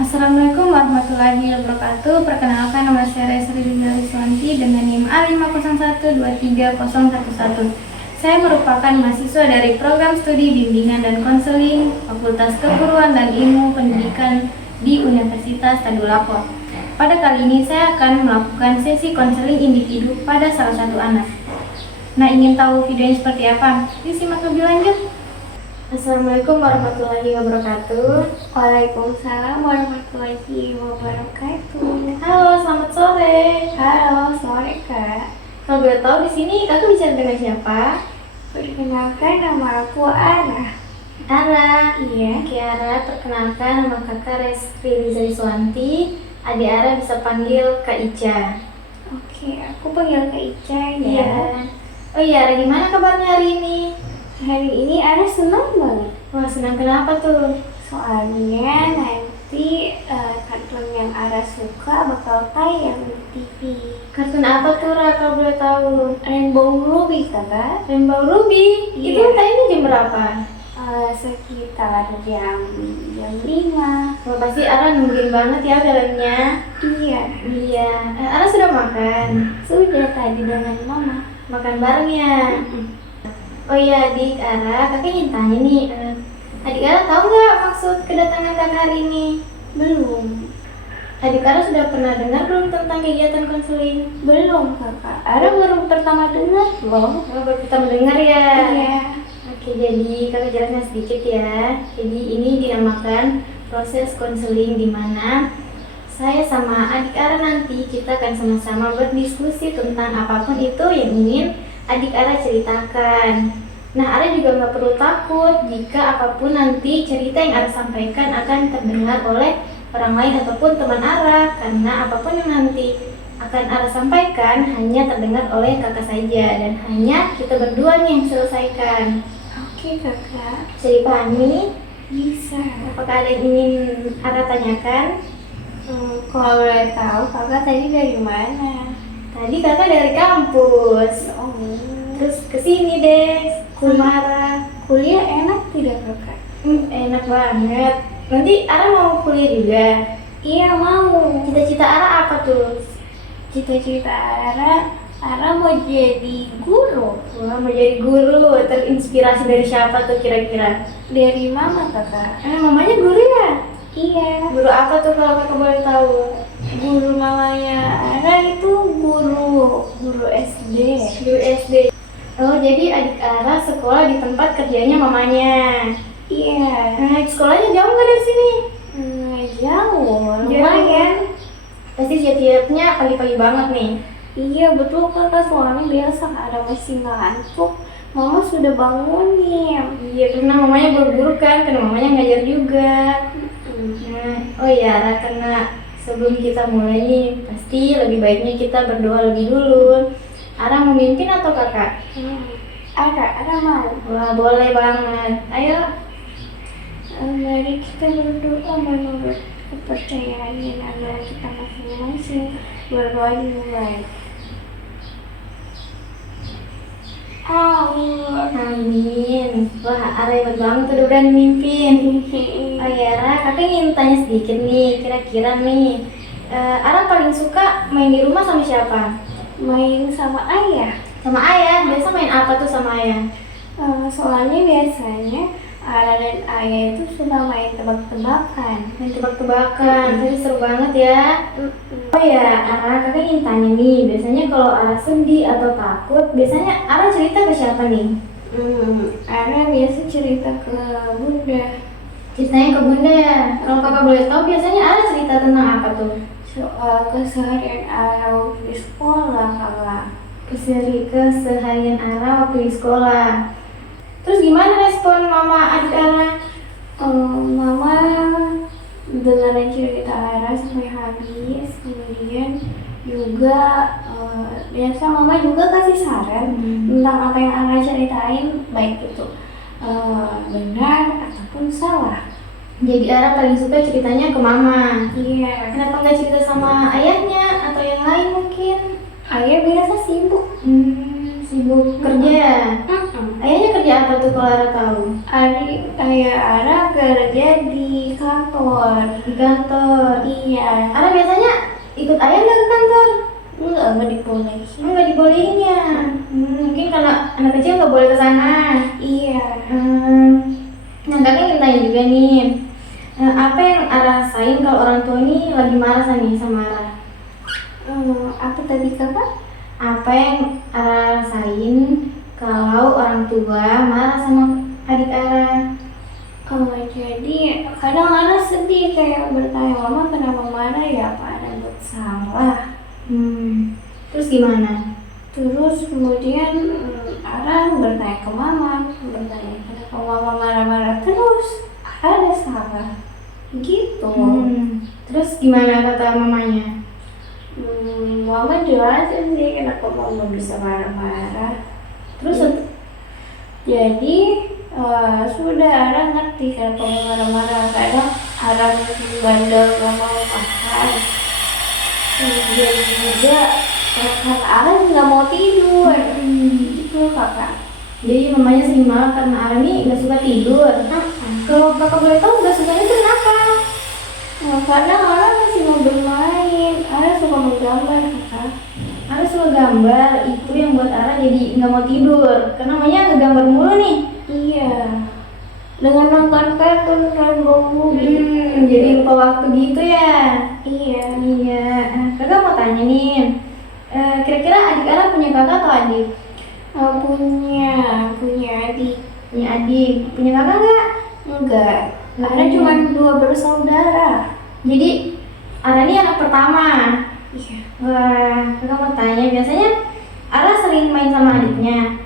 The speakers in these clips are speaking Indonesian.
Assalamualaikum warahmatullahi wabarakatuh. Perkenalkan, nama saya Sri Rizaliswanti dengan NIM A501233011. Saya merupakan mahasiswa dari program studi bimbingan dan konseling Fakultas Keguruan dan Ilmu Pendidikan di Universitas Tadulako. Pada kali ini saya akan melakukan sesi konseling individu pada salah satu anak. Nah, ingin tahu videonya seperti apa? Yuk simak lebih lanjut. Assalamualaikum warahmatullahi wabarakatuh. Waalaikumsalam warahmatullahi wabarakatuh. Halo, selamat sore. Halo, sore Kak. Kalau boleh tahu di sini kakak bicara dengan siapa? Perkenalkan, nama aku Ana. Ara. Iya. Kiara, perkenalkan nama kakak Restri Rizaliswanti. Adik Ara bisa panggil Kak Ica. Oke, aku panggil Kak Ica ya. Iya. Oh iya, Ara, gimana kabarnya hari ini? Hari ini Ana senang banget. Wah, senang kenapa tuh? Soalnya nanti kartun yang Ara suka bakal tayang di TV. Kartun apa tuh, Ra, kalau boleh tahu? Rainbow Ruby, Kakak. Rainbow Ruby. Iya. Itu tayangnya jam berapa? Sekitar jam 5. Wah, pasti Ara nungguin banget ya filmnya. Iya. Iya. Ara sudah makan? Sudah tadi dengan Mama. Makan bareng ya? Oh iya, adik Ara, kakak ingin tanya nih, adik Ara tahu nggak maksud kedatangan kakak hari ini? Belum. Adik Ara sudah pernah dengar belum tentang kegiatan konseling? Belum, Kakak. Ara baru pertama dengar loh. Oh, baru pertama dengar ya? Iya. Oke, jadi kakak jelaskan sedikit ya. Jadi ini dinamakan proses konseling di mana saya sama adik Ara nanti kita akan sama-sama berdiskusi tentang apapun itu yang ingin adik Ara ceritakan. Nah, Ara juga nggak perlu takut jika apapun nanti cerita yang Ara sampaikan akan terdengar oleh orang lain ataupun teman Ara, karena apapun yang nanti akan Ara sampaikan hanya terdengar oleh kakak saja dan hanya kita berdua nih yang selesaikan. Oke, Kakak. Bisa dipahami? Bisa. Apakah ada yang ingin Ara tanyakan? Kalau boleh tahu, Kakak tadi dari mana? Tadi kakak dari kampus, Oh. terus kesini deh, Kumara. Kuliah enak tidak, Kakak? Enak banget. Nanti Ara mau kuliah juga. Iya, mau. Cita-cita Ara apa tuh? Cita-cita Ara mau jadi guru. Wah, mau jadi guru. Terinspirasi dari siapa tuh kira-kira? Dari Mama, Kakak. Mamanya guru ya? Iya. Guru apa tuh kalau kakak boleh tahu? Guru mamanya Ara itu guru SD. Guru SD. Oh, jadi adik Ara sekolah di tempat kerjanya mamanya. Iya. Nah, sekolahnya jauh nggak dari sini? Jauh, lumayan. Pasti siap-siapnya pagi-pagi banget nih. Iya, betul, Kakak. Soalnya biasa ada masih ngantuk, Mama sudah bangunin. Iya, karena mamanya buru-buru kan, karena mamanya ngajar juga. Nah, oh iya, Ra, karena sebelum kita mulai nih, pasti lebih baiknya kita berdoa lebih dulu. Ara mau mimpin atau kakak? Ara mau. Wah, boleh banget. Ayo. Mari kita berdoa menurut kepercayaan agama kita masing-masing. Berdoa dimulai. Amin. Wah, Ara hebat banget udah berani mimpin. Oh iya, Ra, kakak ingin tanya sedikit nih, kira-kira nih, Ara paling suka main di rumah sama siapa? Main sama ayah. Sama ayah. Biasa main apa tuh sama ayah? Soalnya biasanya Ara dan ayah itu suka main tebak-tebakan. Main tebak-tebakan, tapi seru banget ya. Oh ya, Ara, kakak ingin tanya nih, biasanya kalau Ara sedih atau takut, biasanya Ara cerita ke siapa nih? Ara biasa cerita ke Bunda. Ceritanya ke Bunda ya? Kalau kakak boleh tahu, biasanya Ara cerita tentang apa tuh? Soal keseharian Ara waktu di sekolah, Kakak. Keseharian Ara waktu di sekolah. Terus gimana respon mama adik Ara? Mama dengerin cerita Ara sampai habis, kemudian juga biasa Mama juga kasih saran tentang apa yang Ara ceritain, baik itu benar ataupun salah. Jadi Ara paling suka ceritanya ke mama. Iya. Kenapa nggak cerita sama ayahnya atau yang lain mungkin? Ayah biasa sibuk. Sibuk kerja. Ayahnya kerja apa tuh kalau Ara tahu? Ayah Ara kerja di kantor. Di kantor. Iya. Ara biasanya ikut ayah nggak ke kantor? Nggak dibolehin. Nggak dibolehin ya. Mungkin karena anak kecil nggak boleh ke sana. Iya. Nah, kakak ingin tanya juga nih, apa yang Ara rasain kalau orang tua ini lagi marah sama Ara? Apa tadi kakak? Apa yang Ara rasain kalau orang tua marah sama adik Ara? Jadi kadang Ara sedih kayak bertanya, mama kenapa marah ya, apa ada buat salah? Terus gimana? Terus kemudian Ara bertanya ke mama, kenapa mama marah-marah terus? Ara ada salah? Gitu. Terus gimana kata mamanya? Mama jelasin sih kenapa mama bisa marah-marah. Terus Jadi sudah Ara ngerti kenapa mama marah-marah. Kadang Ara bandel gak mau makan. Kemudian juga karena Ara nggak mau tidur. Gitu kakak. jadi mamanya sering marah karena Ara nih nggak suka tidur. Kalau kakak boleh tahu nggak sukanya itu kenapa? Karena Ara masih mau bermain. Ara suka menggambar kakak. Ara suka gambar, itu yang buat Ara jadi nggak mau tidur. Karena mamanya ngegambar mulu nih. Iya. Dengan nonton kartun Rainbow Movie. Jadi lupa waktu gitu ya. Iya. Iya. Kakak mau tanya nih, kira-kira adik Ara punya kakak atau adik? Punya adik. Punya adik. Punya kakak nggak? Enggak. Ara cuma 2 bersaudara. Jadi Ara ini anak pertama. Iya. Wah, kakak mau tanya, biasanya Ara sering main sama adiknya?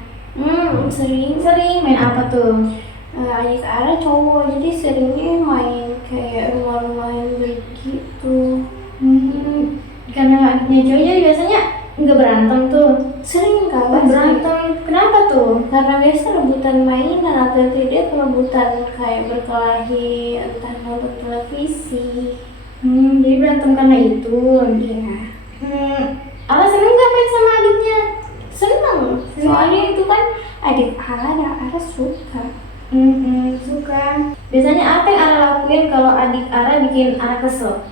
Sering. Sering main apa tuh? Adik Ara cowok, jadi seringnya main kayak rumah-rumahan begitu. Karena adiknya cowok jadi biasanya nggak berantem tuh. Sering Oh, kakak berantem. Kenapa tuh? Karena biasa rebutan mainan atau tidak rebutan kayak berkelahi entah nonton televisi. Jadi berantem karena itu. Iya. Ara seneng nggak main sama adiknya? Seneng. Soalnya itu kan adik Ara suka. Suka. Biasanya apa yang Ara lakuin kalau adik Ara bikin Ara kesel?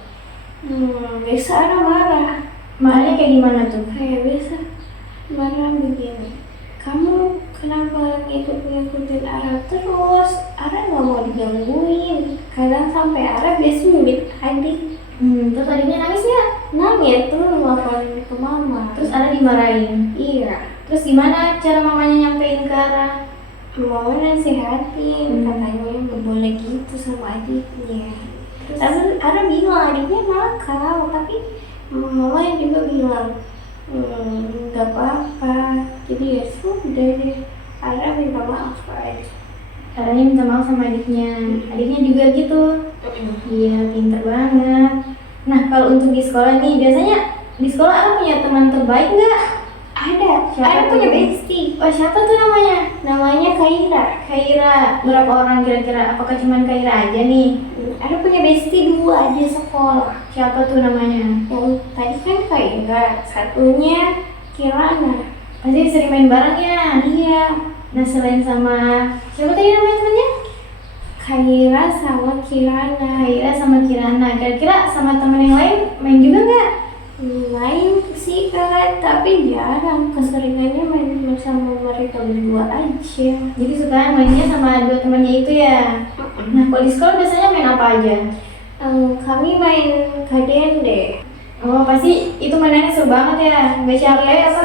Biasa Ara marah. Marahnya kayak gimana tuh? Kayak biasa marah begini. Kamu kenapa ngikut-ngikutin Ara terus? Ara nggak mau digangguin. Kadang sampai Ara biasa nyubit adik. Terus adiknya nangis nggak? Nangis terus ngelaporin ke mama. Terus Ara dimarahin. Iya. Terus gimana cara mamanya nyampein ke Ara? Mau nasihatin, katanya nggak boleh gitu sama adiknya. Terus Ara bilang adiknya nakal, tapi mama yang juga bilang nggak apa-apa. Jadi ya sudah deh, Ara minta maaf aja. Ara minta maaf sama adiknya. Adiknya juga gitu. Iya, pinter banget. Nah, kalau untuk di sekolah nih, biasanya di sekolah Ara punya teman terbaik nggak? Ada. Siapa Ara tuh? punya bestie. Oh, siapa tuh namanya? Namanya Kaira. Kaira. Berapa orang kira-kira? Apakah cuma Kaira aja nih? Ara punya bestie 2 di sekolah. Siapa tuh namanya? Yang tadi kan Kaira, satunya Kirana. Pasti sering main bareng ya? Iya. Nah, selain sama siapa tadi namanya temannya? Kaira sama Kirana. Kaira sama Kirana. Kira-kira sama teman yang lain main juga nggak? Main sih kakak, tapi jarang. Keseringannya main sama mereka berdua aja. Jadi suka mainnya sama 2 temannya itu ya? Nah, kalau di sekolah biasanya main apa aja? Kami main kadende. Oh, pasti itu mainannya seru banget ya? Nggak capek apa?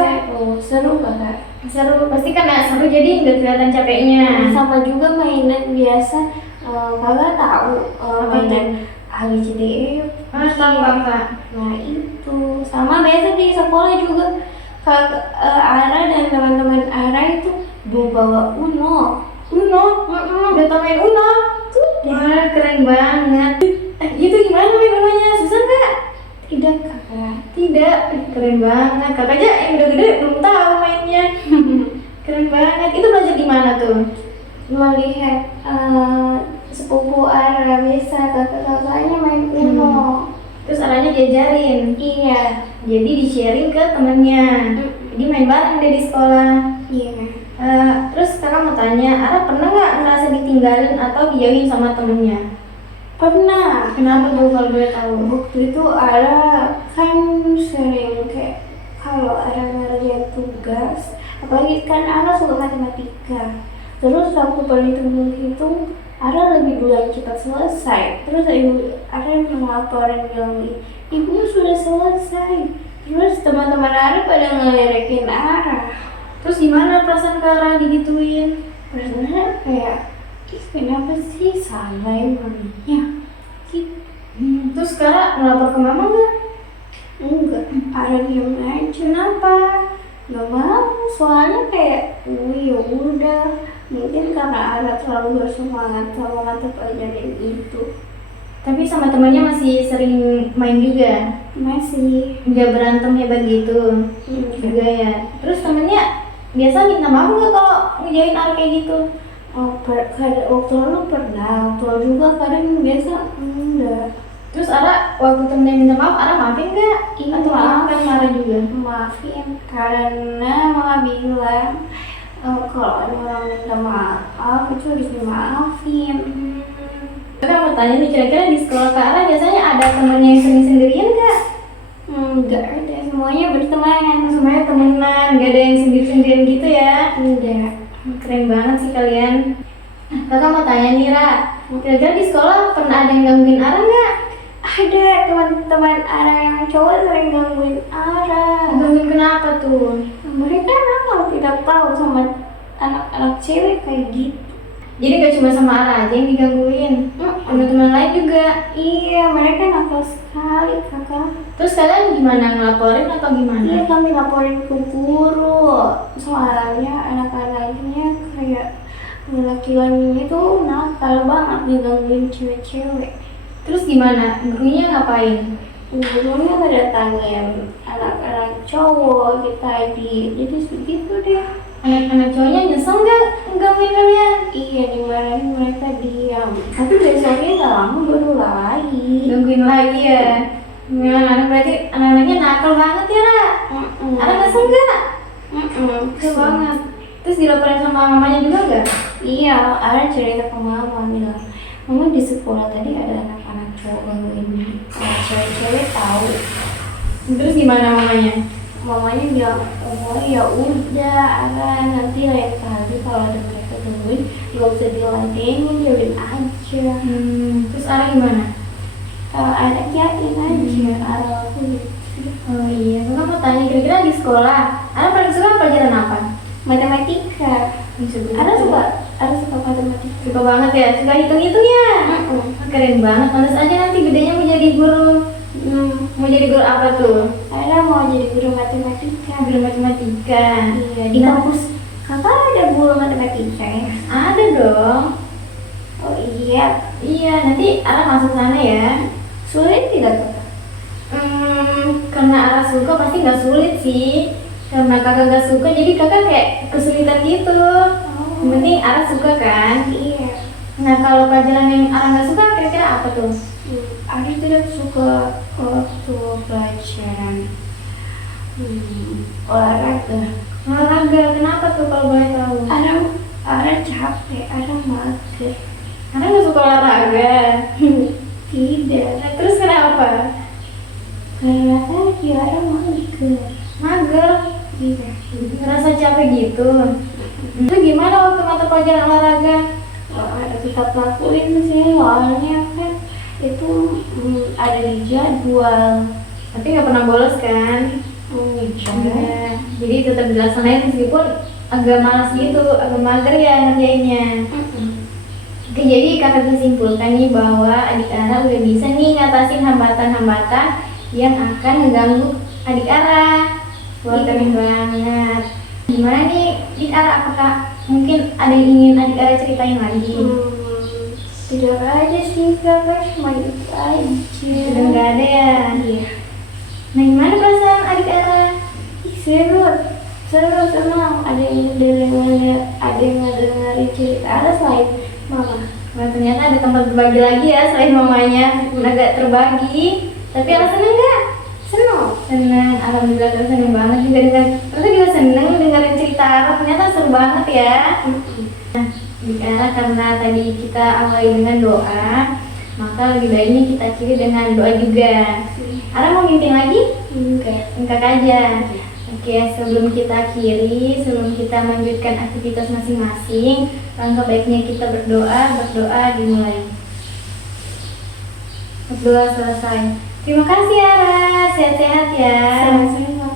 Seru kakak. Seru, pasti karena seru jadi nggak kelihatan capeknya. Sama juga mainan biasa. Kakak tahu mainan ABCDE. Tahu kakak. Nah itu sama biasa di sekolah juga Ara dan teman-teman Ara itu bawa Uno. Udah main Uno? Wah, keren banget. Itu gimana main Unonya? Susah nggak? Tidak kakak. Tidak, keren banget. Kakak aja yang udah gede belum tahu mainnya. Keren banget. Itu belajar di mana tuh? Melihat sepupu Ara biasa kakak-kakaknya main Uno. Terus Aranya diajarin. Iya. Jadi di-sharing ke temennya. Jadi main bareng deh di sekolah. Iya. Terus kakak mau tanya, Ara pernah nggak ngerasa ditinggalin atau dijauhin sama temennya? Pernah. Kenapa tuh kalau boleh tahu? Waktu itu Ara kan sering kayak kalau Ara ngerjain tugas, apalagi kan Ara suka matematika. Terus waktu perhitung-hitung, Ara lebih duluan cepat selesai. Terus ibu Ara melaporin bilang, ibu sudah selesai. Terus teman-teman Ara pada ngelerekin Ara. Terus gimana perasaan Kara digituin? Rasanya kayak, "Ih, kenapa sih salah emangnya?" Gitu. Terus Kara ngelapor ke mama nggak? Enggak, Ara diam aja. Kenapa? Gak mau, soalnya kayak, ya udah, mungkin karena Ara terlalu bersemangat sama mata pelajaran itu. Tapi sama temennya masih sering main juga? Masih. Nggak berantem hebat gitu? Juga ya. Terus temennya biasa minta maaf nggak kalau ngejain Ara kayak gitu? Waktu lalu pernah, waktu lalu juga kadang biasa enggak. Terus Ara waktu temennya minta maaf, Ara maafin nggak? Iya, Atau maafkan marah juga? Maafin, karena mama bilang kalau ada orang minta maaf itu harus dimaafin. Kakak mau tanya nih, kira-kira di sekolah Kak Ara biasanya ada temennya yang sering sendirian nggak? Enggak ada, semuanya berteman. Semuanya temenan, nggak ada yang sendiri-sendirian gitu ya? Enggak. Keren banget sih kalian. Kakak mau tanya nih, Ra, kira-kira di sekolah pernah ada yang gangguin Ara nggak? Ada teman-teman Ara yang cowok sering gangguin Ara. Gangguin kenapa tuh? Mereka nakal, tidak tahu sama anak-anak cewek kayak gitu. Jadi gak cuma sama Ara aja yang digangguin, teman-teman lain juga. Iya, mereka nakal sekali, kakak. Terus kalian gimana, ngelaporin atau gimana? Iya, kami laporin ke guru. Soalnya anak-anaknya kayak laki-laki itu nakal banget, digangguin cewek-cewek. Terus gimana? Gurunya ngapain? Gurunya ngedatangin anak-anak cowok kita jadi begitu deh. Anak-anak cowoknya nyesel nggak gangguin kalian? Iya, dimarahin mereka diam. Tapi besoknya nggak lama baru lagi. Gangguin lagi ya? Berarti anak-anaknya nakal banget ya, Ra? Ara nyesel nggak? Nyesel banget. Terus dilaporin sama mamanya juga nggak? Iya, Ara cerita ke mama bilang, mama di sekolah tadi ada anak-anak cowok gangguin cewek-cewek tahu. Terus gimana mamanya? Mamanya bilang, oh ya udah, Ara nanti lain kali kalau ada mereka gangguin nggak usah diladenin, jauhin aja. Terus Ara gimana? Ara yakin aja, Ara lakuin. Oh iya, kakak mau tanya, kira-kira di sekolah Ara paling suka pelajaran apa? Matematika. Ara suka matematika. Suka banget ya? Suka hitung-hitung ya? Keren banget, pantas aja nanti gedenya mau jadi guru. Mau jadi guru apa tuh? Ara mau jadi guru matematika. Guru matematika. Iya, di kampus kakak ada guru matematika ya? Ada dong. Oh iya. Iya, nanti Ara masuk sana ya. Sulit tidak kakak? Karena Ara suka pasti nggak sulit sih. Karena kakak nggak suka, jadi kakak kayak kesulitan gitu. Yang penting Ara suka kan? Iya. Nah, kalau pelajaran yang Ara nggak suka, kira-kira apa tuh? Ara tidak suka waktu pelajaran olahraga. Olahraga, kenapa tuh kalau boleh tahu? Ara capek, Ara mager. Ara nggak suka olahraga. Tidak. Nah, terus kenapa? Karena tadi Ara mager. Mager. Iya. Ngerasa capek gitu. Itu gimana waktu mata pelajaran olahraga? Ada kita lakuin sih, soalnya kan itu ada di jadwal. Tapi nggak pernah bolos kan? Iya. Jadi tetap dilaksanain meskipun agak malas gitu, agak mager ya ngerjainnya. Oke, jadi kakak bisa simpulkan nih bahwa adik Ara udah bisa nih ngatasin hambatan-hambatan yang akan mengganggu adik Ara. Wah, keren banget. Gimana nih adik Ara, apakah mungkin ada yang ingin adik Ara ceritain lagi? Tidak ada sih kakak, cuma itu aja. Sudah nggak ada ya? Iya. Nah, gimana perasaan adik Ara? Seru, senang. Ada yang ngedengerin cerita Ara selain mama. Nah, ternyata ada tempat berbagi lagi ya selain mamanya. Agak terbagi. Tapi Ara seneng nggak? Senang. Senang, alhamdulillah Tante senang banget juga dengar. Tante juga senang dengerin cerita Ara, ternyata seru banget ya. Bicara karena tadi kita awali dengan doa, maka lebih baiknya kita akhiri dengan doa juga. Ara mau mimpin lagi? Enggak aja. Oke, sebelum kita akhiri, sebelum kita melanjutkan aktivitas masing-masing, langkah baiknya kita berdoa dimulai. Berdoa selesai. Terima kasih Ara, sehat-sehat ya. Sama-sama